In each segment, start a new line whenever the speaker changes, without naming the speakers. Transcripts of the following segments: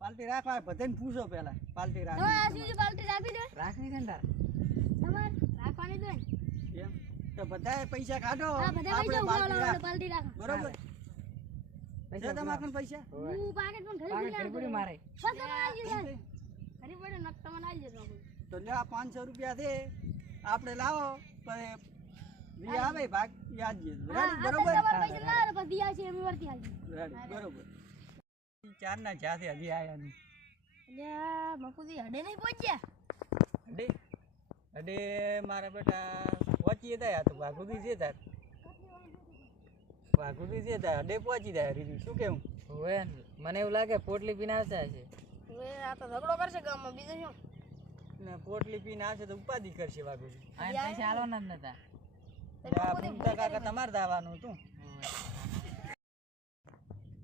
પાલટી રાખવા બધાને પૂછો પેલા પાલટી
રાખ.
હા
સીધી બાલટી રાખી દે
રાખવી છે તાર.
તમાર રાખવાની દે
કેમ? તો બધાએ પૈસા કાઢો.
હા બધા પૈસા ઊભા
પાલટી રાખ. બરોબર?
પૈસા
તમાર કન પૈસા?
હું પાકેટ પણ ઘરે
પાકે
ભૂલી
મારે.
તમે આવી જાઓ ઘરે પડે નક તમને આવી જતો
તો લે આ પાંચસો રૂપિયા છે. આપણે લાવો પણ વી આવે ભાગ. યાદ જે રેડી બરોબર?
પૈસા ના આવે પછી આ છે એમ વર્તી
રેડી બરોબર. ચાર ના જ્યાંથી હજી આયા નહીં.
એટલે મકુદી હડે નહીં પહોંચ્યા?
અડે અડે મારા બેટા પહોંચી જાય તો વાઘુદી જે તાર વાઘુદી છે તાર અડે પહોંચી જાય રીધી શું કેવું?
ને. મને એવું લાગે પોટલી પીને આવતા હશે.
હવે આ તો ઝઘડો કરશે ગામમાં બીજું શું?
ને પોટલી પીને આવશે તો ઉપાધિ કરશે વાઘુદી
આ પૈસા આલવાના જ નતા.
તમારે દાવાનું હતું.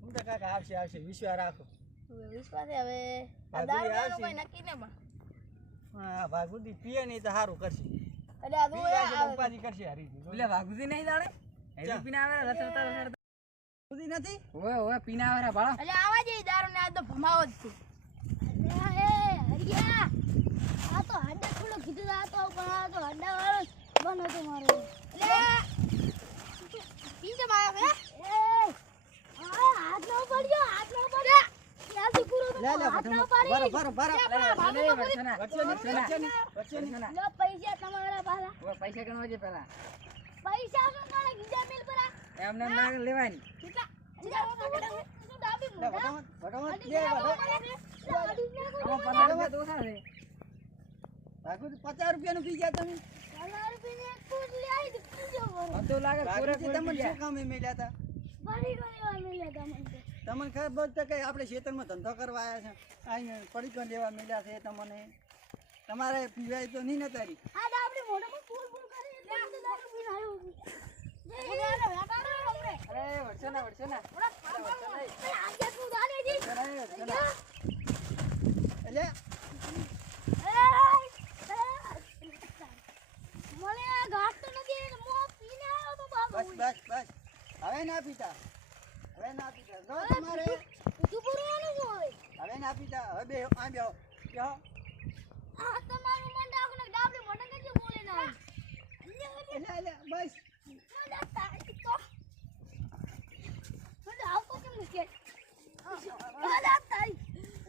ભૂમતા કાકા આવશે આવશે વિશ્વાસ રાખો.
વિશ્વાસ હવે દારૂ. કોઈ નક્કી ને
હા ભાગુદી પીએ નહીં તો સારું કરશે.
એટલે આ
દોયા તો ઉપાધિ કરશે હરી
એટલે ભાગુદી નહીં દાડે? એથી પીને આવે રસરતા રસરતા
ભાગુદી નથી
ઓય ઓય પીને આવે બાળા ભાળો.
એટલે આવા જઈ દારૂ ને આ તો ભમાવો જ છે. હે હરિયા. આ તો હડ્ડા થોડો કીધું આ તો પણ આ તો હડ્ડા વાળો બન હતો મારો. એટલે પીજે મારા હે? હાથ ન પડ્યો હાથ ન પડ્યો ત્યાંથી પૂરો
લે લે બરો બરો બરો
લે, પૈસા તમારા પાલા.
પૈસા ગણવા છે પેલા.
પૈસા શું કરે ગીજા મિલ પર
એમને ના
કેટલા ગયા
રૂપિયા
પચાસ પી તમે?
લાગે
તમને શું કામ મેલ્યા હતા
તમને
ખબર છે કે આપણે ખેતરમાં ધંધો કરવા આવ્યા છે. આઈને પડીકો લેવા મળ્યા છે તમને. તમારે પીવાય તો નહીં ને તારી.
અરે વડશે આપણે વડશે ફૂલ ફૂલ કરી એટલે આ તો દારૂ પીને આવ્યો છું. જે એને વેપારો અમને.
અરે વળશે ના વળશે ના
ઓલા ખાવાનું. પેલા આજે તું દાને જી.
એટલે
એય! મને આ ઘાટ તો નથી એટલે મો પીને આવ્યો તો બાબુ.
બસ બસ બસ હવે ના પીતા. હવે ના પીતા. જો તમારે
બધું પૂરવાનું જ હોય.
હવે ના પીતા. હવે બે આ બેહો બેહો
આ તમારું મન રાખો ને ડાબલી મોઢા કેમ બોલે ના?
એટલે એટલે બસ.
મને તારી તો. મને આવતો કેમ નથી? મને તારી.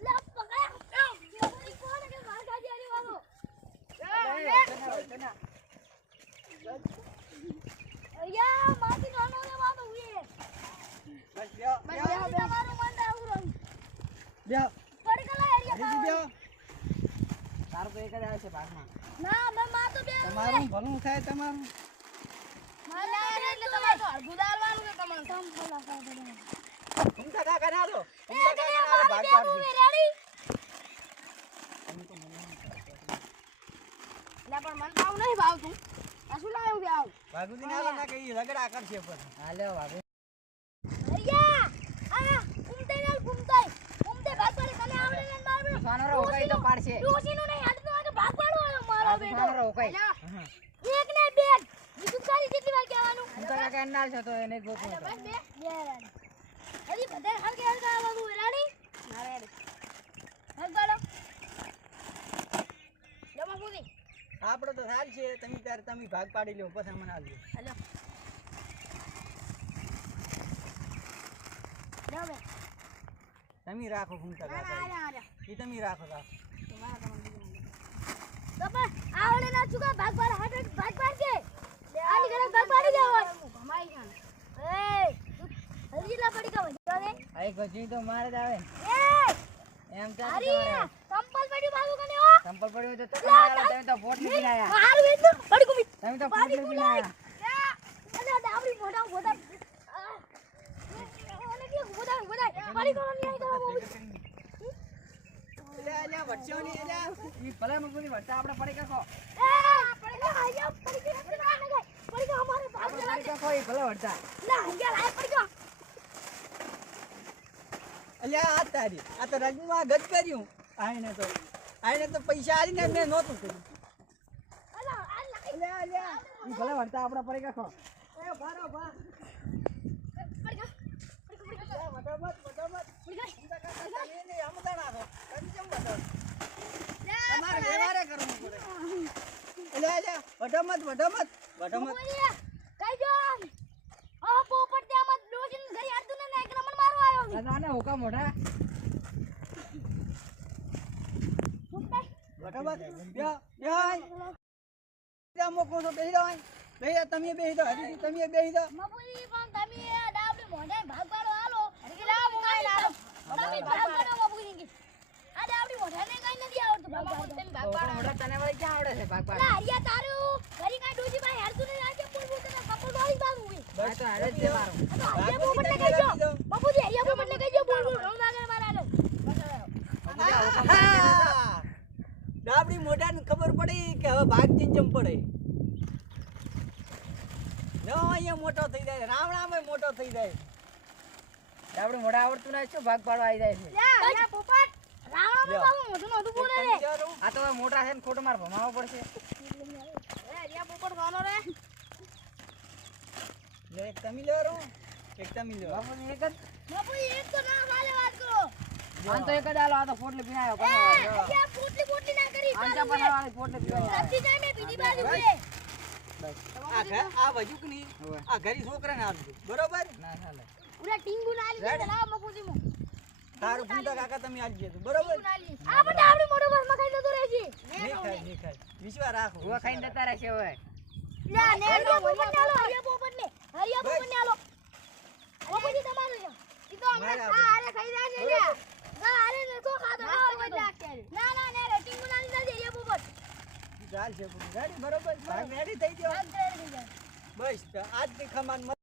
લે પકડ્યા. ઈ કોણ કે માર ખાધી આની વાળો? અయ్యా, માથી નાનો રે બાબુ ઉઈએ.
બસ બેહો
બસ
બેહો
બેહો, તમારું મન રાખું રહું.
બેહો.
પડી. ગયેલા એરિયા
તો એક જ આવે છે ભાગમાં
ના મેં માં તો બે
તમારું ભલું થાય તમારું.
મારે એટલે તમારે તો કે તમારે. તમ
કાકા ના કાકા ના દો, ભાગ
ને રેડી પણ મન ભાવ નહીં ભાવતું. આ શું લાવ્યું કે આવું?
વાઘુદી ના ના કે ઈ રગડા કરશે પણ
હાલે લ્યો વાઘુ
અయ్యా આ ઘૂમતે ને ઘૂમતે ઘૂમતે ભાગ પાડે તને આવડે ને માર બેટો
સાનો રો ઉકાઈ તો પાડશે
ડોસીનો નહીં હાડતો આ કે ભાગ પાડો આવ્યો મારો
આ તો
બેટો
સાનો રો ઉકાઈ
એક ને બે બીજું ખાલી કેટલી વાર કહેવાનું
હું તો કાકા એના છે તો એને ગોતો
બસ બે. બે રાણી હજી બધા હરકે હરકે આવવાનું રાણી ના રેડી. હરગાડો જમા પૂરી
આપણો તો હાલ છે. તમે તારે તમે ભાગ પાડી લ્યો પછી મને આવજો
હેલો. જાવે
તમે રાખો હું
ના
એ તમે રાખો રાખો.
આવડે ના ચુકા ભાગ પાડ હાટ ભાગ પાડ છે આની ઘરે ભાગ પાડી દેવો ભમાઈ જાન એ હરીલા પડી કા વજા
ગજી તો મારે જ આવે. એમ
બાબુ કને હો.
સંપલ પડ્યો તો તમે તો આયા
પડી ગુમી
તમે તો આયા
મોઢા ઓને કે મોઢા પાડી કરો ની આઈ કરો
એટલે એટલે વચ્ચે ની એટલે
ઈ ભલે મુકુની વચ્ચે આપણે પડી કાખો
એ પડી આયા પડી પડી અમારે
પડી ઈ ભલે વળતા.
ના આયા લાય પડી ગયા.
અલ્યા, આ તારી, આ તો રજમાં ગજ કર્યું. આને તો આને તો પૈસા આવીને મેં નહોતું કર્યું. અલ્યા
અલ્યા ભલે વળતા આપણા પડી કાખો
એ ભારો ભા વઢમત વઢમત વઢમત.
નંબર મારો આવ્યો છે
દાદા ને હોકા મોઢા
તમે બેહી હરીજી તમે બેહી
મોઢે ભાગ
હવે પડે. ન અહીંયા મોટો થઈ જાય. રામ રામ મોટો થઈ જાય.
આપણે મોઢા આવડતું ના શું ભાગ પાડવા આવી જાય છે? આ તો મોટા છે ને ખોટું માર ભમાવો પડશે.
એક તમે રો, એક તમે.
બાપુજી એક જ
બાપુ એક તો ના વાત કરો.
આમ તો એક જ આલો આ તો પોટલી પીનાયો
એ હરિયા પોટલી પોટલી ના કરી ચાલુ
ચા. વાળી પોટલી પીવાની.
સાચી જાય મે બીજી બાજુ છે.
આ ઘર- આ
વજુકની,
આ ઘરી છોકરાને આપજો. બરોબર?
ના ચાલે
ઉરા ટીંગુ
રેડ.
છે લાવ મકુજી મુ.
તારું ભૂંડા કાકા તમે આપી દેજો. બરોબર?
આ બધા આપણી મોઢું પર મખાઈ જતો રહે છે.
નહીં ખાય, નહીં ખાય. વિશ્વાસ રાખો.
હું ખાઈ દેતા રહેશે હવે.
લા ને બોબન ને આલો હરિયા બોબન ને હરિયા બોબન ને આલો. મપુજી તમારું છે ઈ તો આ અરે ખાઈ રહ્યા છે લ્યા ના હારે ને તો ખાતો ના ના ના રેટિંગ ટીંગુ નાલી છે હરિયા પોપટ
ચાલશે પૂરું. રેડી? બરોબર રેડી થઈ ગયો
છે
બસ તો આજની ખમાન